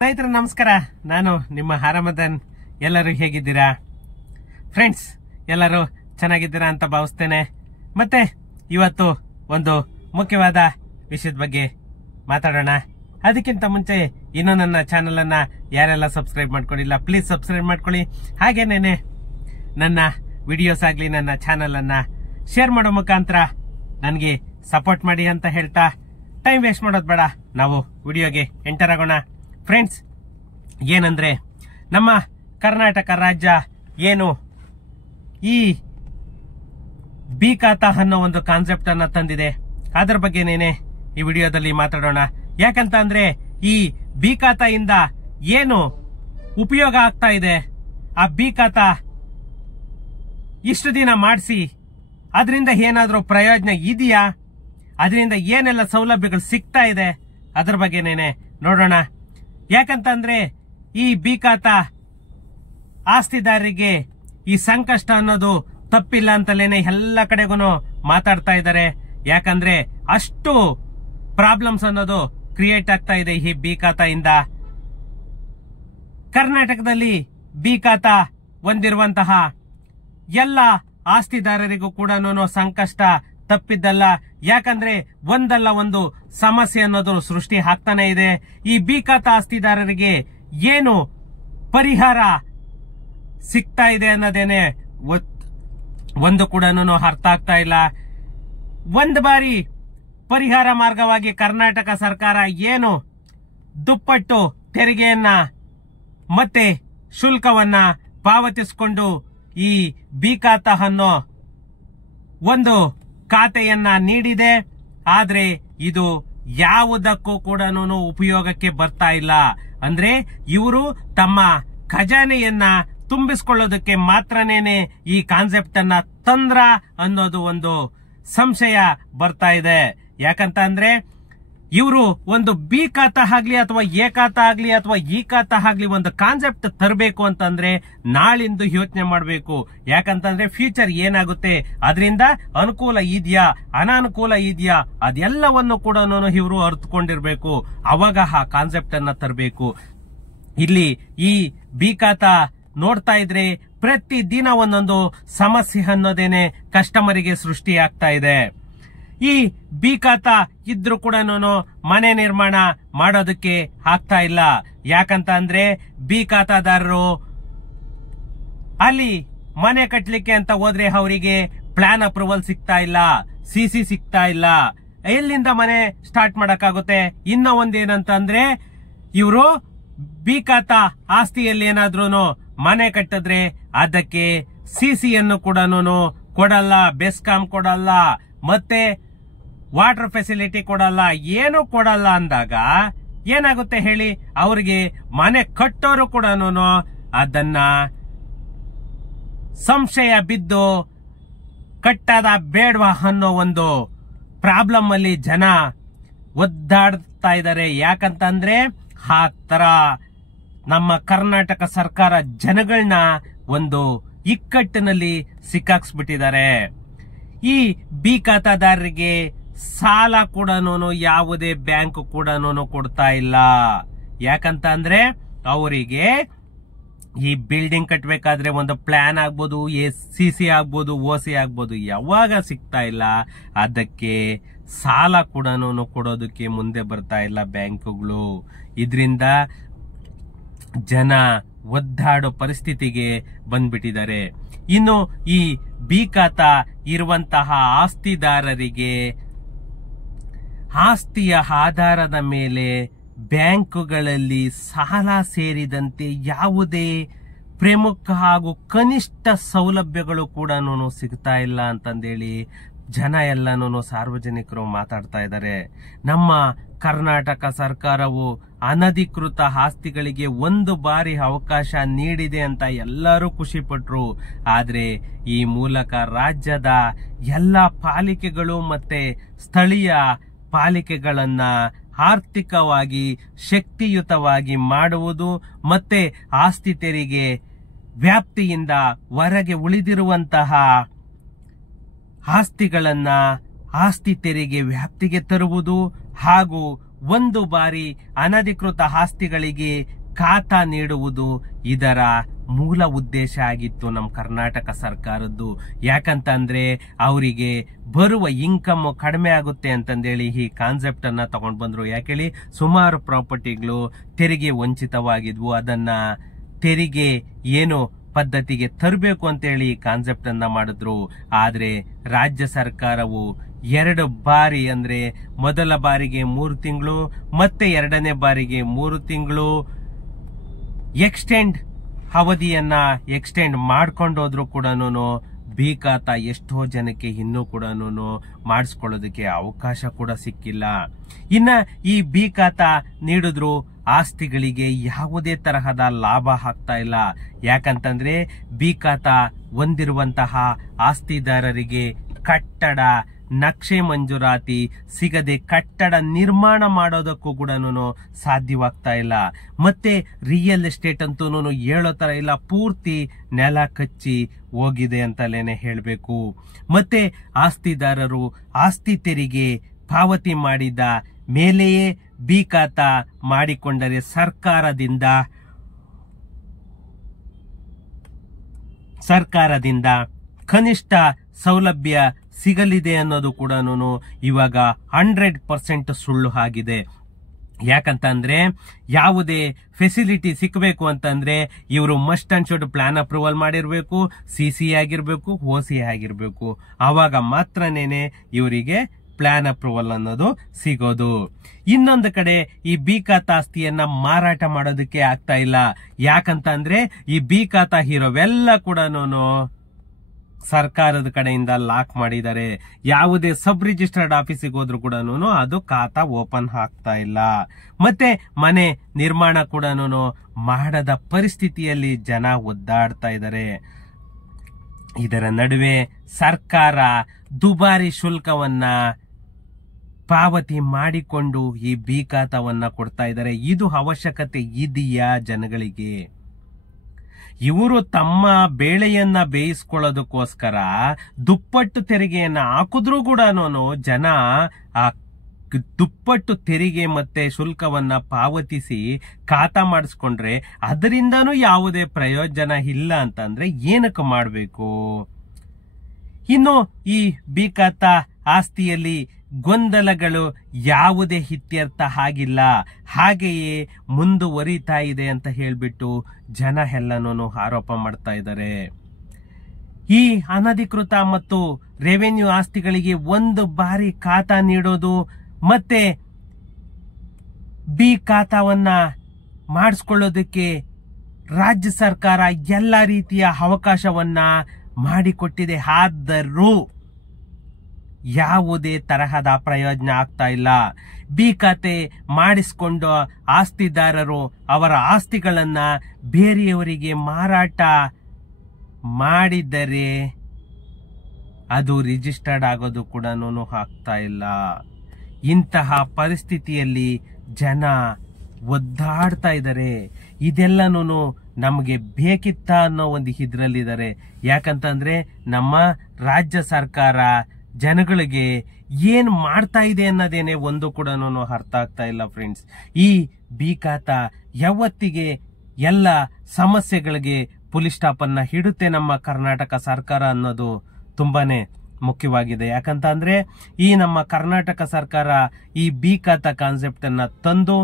ಸ್ನೇಹಿತರೆ ನಮಸ್ಕಾರ. ನಾನು ನಿಮ್ಮ ಹಾರಮದನ್. ಎಲ್ಲರೂ ಹೇಗಿದ್ದೀರಾ ಫ್ರೆಂಡ್ಸ್? ಎಲ್ಲರೂ ಚೆನ್ನಾಗಿದ್ದೀರಾ ಅಂತ ಭಾವಿಸ್ತೇನೆ. ಮತ್ತೆ ಇವತ್ತು ಒಂದು ಮುಖ್ಯವಾದ ವಿಷಯದ ಬಗ್ಗೆ ಮಾತಾಡೋಣ. ಅದಕ್ಕಿಂತ ಮುಂಚೆ ಇನ್ನೂ ನನ್ನ ಚಾನೆಲ್ ಅನ್ನ ಯಾರೆಲ್ಲ ಸಬ್ಸ್ಕ್ರೈಬ್ ಮಾಡ್ಕೊಂಡಿಲ್ಲ ಪ್ಲೀಸ್ ಸಬ್ಸ್ಕ್ರೈಬ್ ಮಾಡ್ಕೊಳ್ಳಿ. ಹಾಗೇನೇನೆ ನನ್ನ ವಿಡಿಯೋಸ್ ಆಗ್ಲಿ ನನ್ನ ಚಾನೆಲ್ ಅನ್ನ ಶೇರ್ ಮಾಡೋ ಮುಖಾಂತರ ನನಗೆ ಸಪೋರ್ಟ್ ಮಾಡಿ ಅಂತ ಹೇಳ್ತಾ ಟೈಮ್ ವೇಸ್ಟ್ ಮಾಡೋದು ಬೇಡ, ನಾವು ವಿಡಿಯೋಗೆ ಎಂಟರ್ ಆಗೋಣ. ಫ್ರೆಂಡ್ಸ್, ಏನಂದ್ರೆ ನಮ್ಮ ಕರ್ನಾಟಕ ರಾಜ್ಯ ಏನು ಈ ಬಿ ಖಾತಾ ಅನ್ನೋ ಒಂದು ಕಾನ್ಸೆಪ್ಟ್ ಅನ್ನ ತಂದಿದೆ, ಅದರ ಬಗ್ಗೆನೇನೆ ಈ ವಿಡಿಯೋದಲ್ಲಿ ಮಾತಾಡೋಣ. ಯಾಕಂತ ಅಂದ್ರೆ ಈ ಬಿ ಖಾತಾ ಇಂದ ಏನು ಉಪಯೋಗ ಆಗ್ತಾ ಇದೆ, ಆ ಬಿ ಖಾತಾ ಇಷ್ಟು ದಿನ ಮಾಡಿಸಿ ಅದರಿಂದ ಏನಾದ್ರೂ ಪ್ರಯೋಜನ ಇದೆಯಾ, ಅದರಿಂದ ಏನೆಲ್ಲ ಸೌಲಭ್ಯಗಳು ಸಿಗ್ತಾ ಇದೆ, ಅದ್ರ ಬಗ್ಗೆನೇನೆ ನೋಡೋಣ. ಯಾಕಂತಂದ್ರೆ ಈ ಬಿ ಖಾತಾ ಆಸ್ತಿದಾರರಿಗೆ ಈ ಸಂಕಷ್ಟ ಅನ್ನೋದು ತಪ್ಪಿಲ್ಲ ಅಂತಲೇನೆ ಎಲ್ಲ ಕಡೆಗೂ ಮಾತಾಡ್ತಾ ಇದ್ದಾರೆ. ಯಾಕಂದ್ರೆ ಅಷ್ಟು ಪ್ರಾಬ್ಲಮ್ಸ್ ಅನ್ನೋದು ಕ್ರಿಯೇಟ್ ಆಗ್ತಾ ಇದೆ ಈ ಬಿ ಖಾತಾ ಇಂದ. ಕರ್ನಾಟಕದಲ್ಲಿ ಬಿ ಖಾತಾ ಹೊಂದಿರುವಂತಹ ಎಲ್ಲ ಆಸ್ತಿದಾರರಿಗೂ ಕೂಡ ಸಂಕಷ್ಟ ತಪ್ಪಿದ್ದಲ್ಲ. ಯಾಕಂದ್ರೆ ಒಂದಲ್ಲ ಒಂದು ಸಮಸ್ಯೆ ಅನ್ನೋದು ಸೃಷ್ಟಿ ಆಗ್ತಾನೆ ಇದೆ. ಈ ಬಿ ಖಾತಾ ಆಸ್ತಿದಾರರಿಗೆ ಏನು ಪರಿಹಾರ ಸಿಗ್ತಾ ಇದೆ ಅನ್ನೋದೇನೆ ಒಂದು ಕೂಡ ಅರ್ಥ ಆಗ್ತಾ ಇಲ್ಲ. ಒಂದು ಬಾರಿ ಪರಿಹಾರ ಮಾರ್ಗವಾಗಿ ಕರ್ನಾಟಕ ಸರ್ಕಾರ ಏನು ದುಪ್ಪಟ್ಟು ತೆರಿಗೆಯನ್ನ ಮತ್ತೆ ಶುಲ್ಕವನ್ನ ಪಾವತಿಸಿಕೊಂಡು ಈ ಬಿ ಖಾತಾ ಅನ್ನೋ ಒಂದು ಖಾತೆಯನ್ನ ನೀಡಿದೆ. ಆದ್ರೆ ಇದು ಯಾವುದಕ್ಕೂ ಕೂಡ ಉಪಯೋಗಕ್ಕೆ ಬರ್ತಾ ಇಲ್ಲ. ಅಂದ್ರೆ ಇವರು ತಮ್ಮ ಖಜಾನೆಯನ್ನ ತುಂಬಿಸಿಕೊಳ್ಳೋದಕ್ಕೆ ಮಾತ್ರನೇನೆ ಈ ಕಾನ್ಸೆಪ್ಟ್ ಅನ್ನ ತಂದ್ರ ಅನ್ನೋದು ಒಂದು ಸಂಶಯ ಬರ್ತಾ ಇದೆ. ಯಾಕಂತ ಅಂದ್ರೆ ಇವರು ಒಂದು ಬಿ ಖಾತಾ ಆಗ್ಲಿ ಅಥವಾ ಎ ಖಾತಾ ಆಗ್ಲಿ ಅಥವಾ ಈ ಖಾತಾ ಆಗ್ಲಿ ಒಂದು ಕಾನ್ಸೆಪ್ಟ್ ತರಬೇಕು ಅಂತಂದ್ರೆ ನಾಳಿಂದು ಯೋಚನೆ ಮಾಡಬೇಕು. ಯಾಕಂತಂದ್ರೆ ಫ್ಯೂಚರ್ ಏನಾಗುತ್ತೆ, ಅದರಿಂದ ಅನುಕೂಲ ಇದೆಯಾ ಅನಾನುಕೂಲ ಇದೆಯಾ ಅದೆಲ್ಲವನ್ನು ಕೂಡ ಇವರು ಅರ್ಥಕೊಂಡಿರ್ಬೇಕು. ಅವಾಗ ಆ ಕಾನ್ಸೆಪ್ಟ್ ಅನ್ನ ತರಬೇಕು. ಇಲ್ಲಿ ಈ ಬಿ ಖಾತಾ ನೋಡ್ತಾ ಇದ್ರೆ ಪ್ರತಿ ದಿನ ಒಂದೊಂದು ಸಮಸ್ಯೆ ಅನ್ನೋದೇನೆ ಕಸ್ಟಮರಿಗೆ ಸೃಷ್ಟಿ ಆಗ್ತಾ ಇದೆ. ಈ ಬಿ ಖಾತಾ ಇದ್ರೂ ಕೂಡ ಮನೆ ನಿರ್ಮಾಣ ಮಾಡೋದಕ್ಕೆ ಆಗ್ತಾ ಇಲ್ಲ. ಯಾಕಂತ ಅಂದ್ರೆ ಬಿ ಖಾತಾದಾರರು ಅಲ್ಲಿ ಮನೆ ಕಟ್ಟಲಿಕ್ಕೆ ಅಂತ ಹೋದ್ರೆ ಅವರಿಗೆ ಪ್ಲಾನ್ ಅಪ್ರೂವಲ್ ಸಿಗ್ತಾ ಇಲ್ಲ, ಸಿಸಿ ಸಿಗ್ತಾ ಇಲ್ಲ. ಎಲ್ಲಿಂದ ಮನೆ ಸ್ಟಾರ್ಟ್ ಮಾಡಕ್ಕಾಗುತ್ತೆ? ಇನ್ನ ಒಂದೇನಂತಂದ್ರೆ ಇವರು ಬಿ ಖಾತಾ ಆಸ್ತಿಯಲ್ಲಿ ಏನಾದ್ರೂ ಮನೆ ಕಟ್ಟಿದ್ರೆ ಅದಕ್ಕೆ ಸಿಸಿಯನ್ನು ಕೂಡ ಕೊಡಲ್ಲ, ಬೆಸ್ಕಾಂ ಕೊಡಲ್ಲ, ಮತ್ತೆ ವಾಟರ್ ಫೆಸಿಲಿಟಿ ಕೊಡಲ್ಲ, ಏನು ಕೊಡಲ್ಲ ಅಂದಾಗ ಏನಾಗುತ್ತೆ ಹೇಳಿ? ಅವರಿಗೆ ಮನೆ ಕಟ್ಟೋರು ಕೂಡ ಅದನ್ನ ಸಂಶಯ ಬಿದ್ದು ಕಟ್ಟದ ಬೇಡವಾ ಅನ್ನೋ ಒಂದು ಪ್ರಾಬ್ಲಮ್ ಅಲ್ಲಿ ಜನ ಒದ್ದಾಡ್ತಾ ಇದ್ದಾರೆ. ಯಾಕಂತಂದ್ರೆ ಆ ತರ ನಮ್ಮ ಕರ್ನಾಟಕ ಸರ್ಕಾರ ಜನಗಳನ್ನ ಒಂದು ಇಕ್ಕಟ್ಟಿನಲ್ಲಿ ಸಿಕ್ಕಾಕ್ಸ್ಬಿಟ್ಟಿದ್ದಾರೆ. ಈ ಬಿ ಖಾತಾದಾರರಿಗೆ ಸಾಲ ಕೂಡ ಯಾವುದೇ ಬ್ಯಾಂಕ್ ಕೂಡ ಕೊಡ್ತಾ ಇಲ್ಲ. ಯಾಕಂತ ಅಂದ್ರೆ ಅವರಿಗೆ ಈ ಬಿಲ್ಡಿಂಗ್ ಕಟ್ಟಬೇಕಾದ್ರೆ ಒಂದು ಪ್ಲಾನ್ ಆಗ್ಬೋದು, ಸಿಸಿ ಆಗ್ಬೋದು, ಓಸಿ ಆಗ್ಬೋದು, ಯಾವಾಗ ಸಿಗ್ತಾ ಇಲ್ಲ. ಅದಕ್ಕೆ ಸಾಲ ಕೂಡ ಕೊಡೋದಕ್ಕೆ ಮುಂದೆ ಬರ್ತಾ ಇಲ್ಲ ಬ್ಯಾಂಕ್ಗಳು. ಇದರಿಂದ ಜನ ಒದ್ದಾಡೋ ಪರಿಸ್ಥಿತಿಗೆ ಬಂದ್ಬಿಟ್ಟಿದ್ದಾರೆ. ಇನ್ನು ಈ ಬಿ ಖಾತಾ ಇರುವಂತಹ ಆಸ್ತಿದಾರರಿಗೆ ಆಸ್ತಿಯ ಆಧಾರದ ಮೇಲೆ ಬ್ಯಾಂಕುಗಳಲ್ಲಿ ಸಾಲ ಸೇರಿದಂತೆ ಯಾವುದೇ ಪ್ರಮುಖ ಹಾಗೂ ಕನಿಷ್ಠ ಸೌಲಭ್ಯಗಳು ಕೂಡ ಸಿಗ್ತಾ ಇಲ್ಲ ಅಂತಂದೇಳಿ ಜನ ಎಲ್ಲನೂ ಸಾರ್ವಜನಿಕರು ಮಾತಾಡ್ತಾ ಇದ್ದಾರೆ. ನಮ್ಮ ಕರ್ನಾಟಕ ಸರ್ಕಾರವು ಅನಧಿಕೃತ ಆಸ್ತಿಗಳಿಗೆ ಒಂದು ಬಾರಿ ಅವಕಾಶ ನೀಡಿದೆ ಅಂತ ಎಲ್ಲರೂ ಖುಷಿ ಪಟ್ರು. ಆದ್ರೆ ಈ ಮೂಲಕ ರಾಜ್ಯದ ಎಲ್ಲ ಪಾಲಿಕೆಗಳು ಮತ್ತೆ ಸ್ಥಳೀಯ ಪಾಲಿಕೆಗಳನ್ನ ಆರ್ಥಿಕವಾಗಿ ಶಕ್ತಿಯುತವಾಗಿ ಮಾಡುವುದು ಮತ್ತೆ ಆಸ್ತಿ ತೆರಿಗೆ ವ್ಯಾಪ್ತಿಯಿಂದ ಹೊರಗೆ ಉಳಿದಿರುವಂತಹ ಆಸ್ತಿಗಳನ್ನ ಆಸ್ತಿ ತೆರಿಗೆ ವ್ಯಾಪ್ತಿಗೆ ತರುವುದು ಹಾಗೂ ಒಂದು ಬಾರಿ ಅನಧಿಕೃತ ಆಸ್ತಿಗಳಿಗೆ ಖಾತಾ ನೀಡುವುದು ಇದರ ಮೂಲ ಉದ್ದೇಶ ಆಗಿತ್ತು ನಮ್ಮ ಕರ್ನಾಟಕ ಸರ್ಕಾರದ್ದು. ಯಾಕಂತಂದ್ರೆ ಅವರಿಗೆ ಬರುವ ಇನ್ಕಮ್ ಕಡಿಮೆ ಆಗುತ್ತೆ ಅಂತಂದೇಳಿ ಈ ಕಾನ್ಸೆಪ್ಟ್ ಅನ್ನ ತಗೊಂಡ್ ಬಂದ್ರು. ಯಾಕೇಳಿ ಸುಮಾರು ಪ್ರಾಪರ್ಟಿಗಳು ತೆರಿಗೆ ವಂಚಿತವಾಗಿದ್ವು, ಅದನ್ನ ತೆರಿಗೆ ಏನು ಪದ್ಧತಿಗೆ ತರಬೇಕು ಅಂತೇಳಿ ಈ ಕಾನ್ಸೆಪ್ಟ್ ಅನ್ನ ಮಾಡಿದ್ರು. ಆದ್ರೆ ರಾಜ್ಯ ಸರ್ಕಾರವು 2 ಬಾರಿ ಅಂದ್ರೆ ಮೊದಲ ಬಾರಿಗೆ 3 ತಿಂಗಳು ಮತ್ತೆ 2ನೇ ಬಾರಿಗೆ 3 ತಿಂಗಳು ಅವಧಿಯನ್ನ ಎಕ್ಸ್ಟೆಂಡ್ ಮಾಡ್ಕೊಂಡೋದ್ರು ಕೂಡ ಬಿ ಖಾತಾ ಎಷ್ಟೋ ಜನಕ್ಕೆ ಇನ್ನೂ ಕೂಡ ಮಾಡಿಸ್ಕೊಳ್ಳೋದಕ್ಕೆ ಅವಕಾಶ ಕೂಡ ಸಿಕ್ಕಿಲ್ಲ. ಇನ್ನ ಈ ಬಿ ಖಾತಾ ನೀಡಿದ್ರು ಆಸ್ತಿಗಳಿಗೆ ಯಾವುದೇ ತರಹದ ಲಾಭ ಆಗ್ತಾ ಇಲ್ಲ. ಯಾಕಂತಂದ್ರೆ ಬಿ ಖಾತಾ ಹೊಂದಿರುವಂತಹ ಆಸ್ತಿದಾರರಿಗೆ ಕಟ್ಟಡ ನಕ್ಷೆ ಮಂಜೂರಾತಿ ಸಿಗದೆ ಕಟ್ಟಡ ನಿರ್ಮಾಣ ಮಾಡೋದಕ್ಕೂ ಕೂಡ ಸಾಧ್ಯವಾಗ್ತಾ ಇಲ್ಲ. ಮತ್ತೆ ರಿಯಲ್ ಎಸ್ಟೇಟ್ ಅಂತೂ ಹೇಳೋ ತರ ಇಲ್ಲ, ಪೂರ್ತಿ ನೆಲ ಕಚ್ಚಿ ಹೋಗಿದೆ ಅಂತಲೇನೆ ಹೇಳ್ಬೇಕು. ಮತ್ತೆ ಆಸ್ತಿದಾರರು ಆಸ್ತಿ ತೆರಿಗೆ ಪಾವತಿ ಮಾಡಿದ ಮೇಲೆಯೇ ಬಿ ಖಾತಾ ಮಾಡಿಕೊಂಡರೆ ಸರ್ಕಾರದಿಂದ ಕನಿಷ್ಠ ಸೌಲಭ್ಯ ಸಿಗಲಿದೆ ಅನ್ನೋದು ಕೂಡ ಇವಾಗ 100% ಸುಳ್ಳು ಆಗಿದೆ. ಯಾಕಂತಂದ್ರೆ ಯಾವುದೇ ಫೆಸಿಲಿಟಿ ಸಿಕ್ಕಬೇಕು ಅಂತಂದ್ರೆ ಇವರು must and should plan approval ಮಾಡಿರ್ಬೇಕು, ಸಿಸಿ ಆಗಿರ್ಬೇಕು, ಓಸಿ ಆಗಿರ್ಬೇಕು. ಆವಾಗ ಮಾತ್ರನೇನೆ ಇವರಿಗೆ ಪ್ಲಾನ್ ಅಪ್ರೂವಲ್ ಅನ್ನೋದು ಸಿಗೋದು. ಇನ್ನೊಂದು ಕಡೆ ಈ ಬಿ ಖಾತಾ ಆಸ್ತಿಯನ್ನ ಮಾರಾಟ ಮಾಡೋದಕ್ಕೆ ಆಗ್ತಾ ಇಲ್ಲ. ಯಾಕಂತಂದ್ರೆ ಈ ಬಿ ಖಾತಾ ಇರೋವೆಲ್ಲ ಕೂಡ ಸರ್ಕಾರದ ಕಡೆಯಿಂದ ಲಾಕ್ ಮಾಡಿದ್ದಾರೆ. ಯಾವುದೇ ಸಬ್ ರಿಜಿಸ್ಟರ್ಡ್ ಆಫೀಸಿಗೆ ಹೋದ್ರು ಕೂಡ ಅದು ಖಾತಾ ಓಪನ್ ಆಗ್ತಾ ಇಲ್ಲ. ಮತ್ತೆ ಮನೆ ನಿರ್ಮಾಣ ಕೂಡ ಮಾಡದ ಪರಿಸ್ಥಿತಿಯಲ್ಲಿ ಜನ ಒದ್ದಾಡ್ತಾ ಇದ್ದಾರೆ. ಇದರ ನಡುವೆ ಸರ್ಕಾರ ದುಬಾರಿ ಶುಲ್ಕವನ್ನ ಪಾವತಿ ಮಾಡಿಕೊಂಡು ಈ ಬಿ ಖಾತಾವನ್ನ ಕೊಡ್ತಾ ಇದ್ದಾರೆ. ಇದು ಅವಶ್ಯಕತೆ ಇದೆಯಾ ಜನಗಳಿಗೆ? ಇವರು ತಮ್ಮ ಬೇಳೆಯನ್ನ ಬೇಯಿಸ್ಕೊಳ್ಳೋದಕ್ಕೋಸ್ಕರ ದುಪ್ಪಟ್ಟು ತೆರಿಗೆಯನ್ನ ಹಾಕಿದ್ರೂ ಕೂಡ ಜನ ಆ ದುಪ್ಪಟ್ಟು ತೆರಿಗೆ ಮತ್ತೆ ಶುಲ್ಕವನ್ನ ಪಾವತಿಸಿ ಖಾತಾ ಮಾಡಿಸ್ಕೊಂಡ್ರೆ ಅದರಿಂದನೂ ಯಾವುದೇ ಪ್ರಯೋಜನ ಇಲ್ಲ ಅಂತಂದ್ರೆ ಏನಕ್ಕೆ ಮಾಡಬೇಕು? ಇನ್ನು ಈ ಬಿ ಖಾತಾ ಆಸ್ತಿಯಲ್ಲಿ ಗೊಂದಲಗಳು ಯಾವುದೇ ಇತ್ಯರ್ಥ ಆಗಿಲ್ಲ, ಹಾಗೆಯೇ ಮುಂದುವರಿತಾ ಇದೆ ಅಂತ ಹೇಳ್ಬಿಟ್ಟು ಜನ ಎಲ್ಲನೂ ಆರೋಪ ಮಾಡ್ತಾ ಇದ್ದಾರೆ. ಈ ಅನಧಿಕೃತ ಮತ್ತು ರೆವೆನ್ಯೂ ಆಸ್ತಿಗಳಿಗೆ ಒಂದು ಬಾರಿ ಖಾತಾ ನೀಡೋದು ಮತ್ತೆ ಬಿ ಖಾತಾವನ್ನ ಮಾಡಿಸ್ಕೊಳ್ಳೋದಕ್ಕೆ ರಾಜ್ಯ ಸರ್ಕಾರ ಎಲ್ಲ ರೀತಿಯ ಅವಕಾಶವನ್ನ ಮಾಡಿಕೊಟ್ಟಿದೆ. ಆದರೂ ಯಾವುದೇ ತರಹದ ಪ್ರಯೋಜನ ಆಗ್ತಾ ಇಲ್ಲ. ಬಿ ಖಾತೆ ಮಾಡಿಸಿಕೊಂಡು ಆಸ್ತಿದಾರರು ಅವರ ಆಸ್ತಿಗಳನ್ನ ಬೇರೆಯವರಿಗೆ ಮಾರಾಟ ಮಾಡಿದರೆ ಅದು ರಿಜಿಸ್ಟರ್ಡ್ ಆಗೋದು ಕೂಡ ಆಗ್ತಾ ಇಲ್ಲ. ಇಂತಹ ಪರಿಸ್ಥಿತಿಯಲ್ಲಿ ಜನ ಒದ್ದಾಡ್ತಾ ಇದ್ದಾರೆ. ಇದೆಲ್ಲನೂ ನಮಗೆ ಬೇಕಿತ್ತ ಅನ್ನೋ ಒಂದು ಇದ್ರಲ್ಲಿದ್ದಾರೆ. ಯಾಕಂತಂದ್ರೆ ನಮ್ಮ ರಾಜ್ಯ ಸರ್ಕಾರ ಜನಗಳಿಗೆ ಏನ್ ಮಾಡ್ತಾ ಇದೆ ಅನ್ನೋದೇನೆ ಒಂದು ಕೂಡ ಅರ್ಥ ಆಗ್ತಾ ಇಲ್ಲ ಫ್ರೆಂಡ್ಸ್. ಈ ಬಿ ಖಾತಾ ಯಾವತ್ತಿಗೆ ಎಲ್ಲ ಸಮಸ್ಯೆಗಳಿಗೆ ಪುಲಿ ಸ್ಟಾಪ್ ಅನ್ನ ಹಿಡುತ್ತೆ ನಮ್ಮ ಕರ್ನಾಟಕ ಸರ್ಕಾರ ಅನ್ನೋದು ತುಂಬಾನೇ ಮುಖ್ಯವಾಗಿದೆ. ಯಾಕಂತಂದ್ರೆ ಈ ನಮ್ಮ ಕರ್ನಾಟಕ ಸರ್ಕಾರ ಈ ಬಿ ಖಾತಾ ಕಾನ್ಸೆಪ್ಟ್ ಅನ್ನ ತಂದು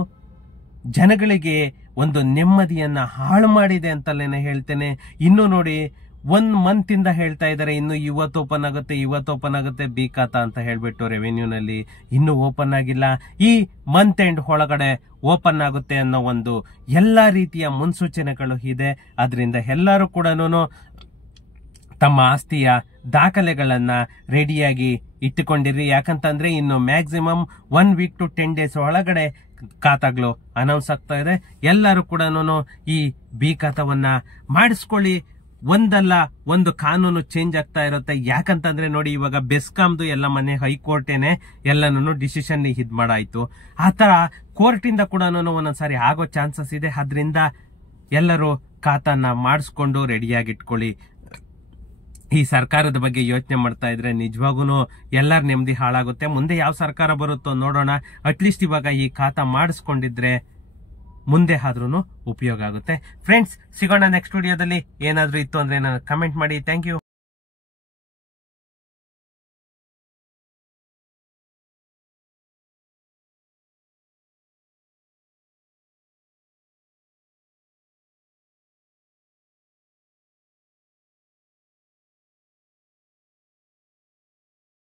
ಜನಗಳಿಗೆ ಒಂದು ನೆಮ್ಮದಿಯನ್ನ ಹಾಳು ಮಾಡಿದೆ ಅಂತಲೇನೆ ಹೇಳ್ತೇನೆ. ಇನ್ನು ನೋಡಿ 1 ಮಂತ್ ಇಂದ ಹೇಳ್ತಾ ಇದ್ದಾರೆ ಇನ್ನು ಇವತ್ತು ಓಪನ್ ಆಗುತ್ತೆ ಬಿ ಖಾತಾ ಅಂತ ಹೇಳ್ಬಿಟ್ಟು ರೆವೆನ್ಯೂನಲ್ಲಿ ಇನ್ನೂ ಓಪನ್ ಆಗಿಲ್ಲ. ಈ ಮಂತ್ ಎಂಡ್ ಒಳಗಡೆ ಓಪನ್ ಆಗುತ್ತೆ ಅನ್ನೋ ಒಂದು ಎಲ್ಲಾ ರೀತಿಯ ಮುನ್ಸೂಚನೆಗಳು ಇದೆ. ಅದರಿಂದ ಎಲ್ಲರೂ ಕೂಡ ತಮ್ಮ ಆಸ್ತಿಯ ದಾಖಲೆಗಳನ್ನ ರೆಡಿಯಾಗಿ ಇಟ್ಟುಕೊಂಡಿರಿ. ಯಾಕಂತಂದ್ರೆ ಇನ್ನು ಮ್ಯಾಕ್ಸಿಮಮ್ 1 ವೀಕ್ to 10 days ಒಳಗಡೆ ಖಾತಾಗಳು ಅನೌನ್ಸ್ ಆಗ್ತಾ ಇದೆ. ಎಲ್ಲರೂ ಕೂಡ ಈ ಬಿ ಖಾತಾವನ್ನ ಮಾಡಿಸ್ಕೊಳ್ಳಿ. ಒಂದಲ್ಲ ಒಂದು ಕಾನೂನು ಚೇಂಜ್ ಆಗ್ತಾ ಇರುತ್ತೆ. ಯಾಕಂತಂದ್ರೆ ನೋಡಿ ಇವಾಗ ಬೆಸ್ಕಾಮ್ದು ಎಲ್ಲ ಮನೆ ಹೈಕೋರ್ಟೇನೆ ಎಲ್ಲನೂ ಡಿಸಿಷನ್ ಇದ್ ಮಾಡಾಯ್ತು. ಆ ತರ ಕೋರ್ಟ್ ಇಂದ ಕೂಡ ಒಂದೊಂದ್ಸಾರಿ ಆಗೋ ಚಾನ್ಸಸ್ ಇದೆ. ಅದರಿಂದ ಎಲ್ಲರೂ ಖಾತಾನ ಮಾಡಿಸ್ಕೊಂಡು ರೆಡಿಯಾಗಿ ಇಟ್ಕೊಳ್ಳಿ. ಈ ಸರ್ಕಾರದ ಬಗ್ಗೆ ಯೋಚನೆ ಮಾಡ್ತಾ ಇದ್ರೆ ನಿಜವಾಗೂ ಎಲ್ಲರ ನೆಮ್ಮದಿ ಹಾಳಾಗುತ್ತೆ. ಮುಂದೆ ಯಾವ ಸರ್ಕಾರ ಬರುತ್ತೋ ನೋಡೋಣ. ಅಟ್ಲೀಸ್ಟ್ ಇವಾಗ ಈ ಖಾತಾ ಮಾಡಿಸ್ಕೊಂಡಿದ್ರೆ ಮುಂದೆ ಆದ್ರೂ ಉಪಯೋಗ ಆಗುತ್ತೆ. ಫ್ರೆಂಡ್ಸ್, ಸಿಗೋಣ ನೆಕ್ಸ್ಟ್ ವಿಡಿಯೋದಲ್ಲಿ. ಏನಾದ್ರೂ ಇತ್ತು ಅಂದ್ರೆ ನಾನು ಕಮೆಂಟ್ ಮಾಡಿ. Thank you.